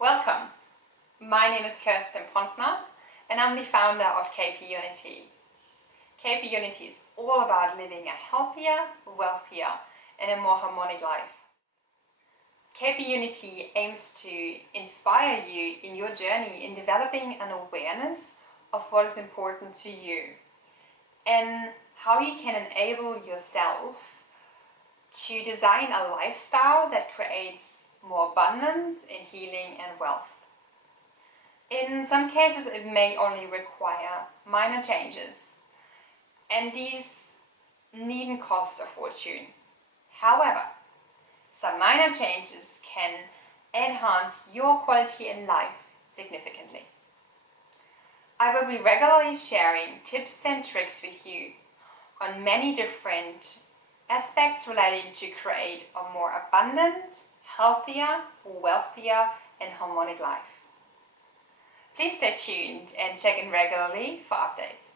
Welcome! My name is Kirsten Pontner and I'm the founder of KP Unity. KP Unity is all about living a healthier, wealthier and a more harmonic life. KP Unity aims to inspire you in your journey in developing an awareness of what is important to you and how you can enable yourself to design a lifestyle that creates more abundance in healing and wealth. In some cases, it may only require minor changes, and these needn't cost a fortune. However, some minor changes can enhance your quality in life significantly. I will be regularly sharing tips and tricks with you on many different aspects relating to create a more abundant, healthier, wealthier and harmonic life. Please stay tuned and check in regularly for updates.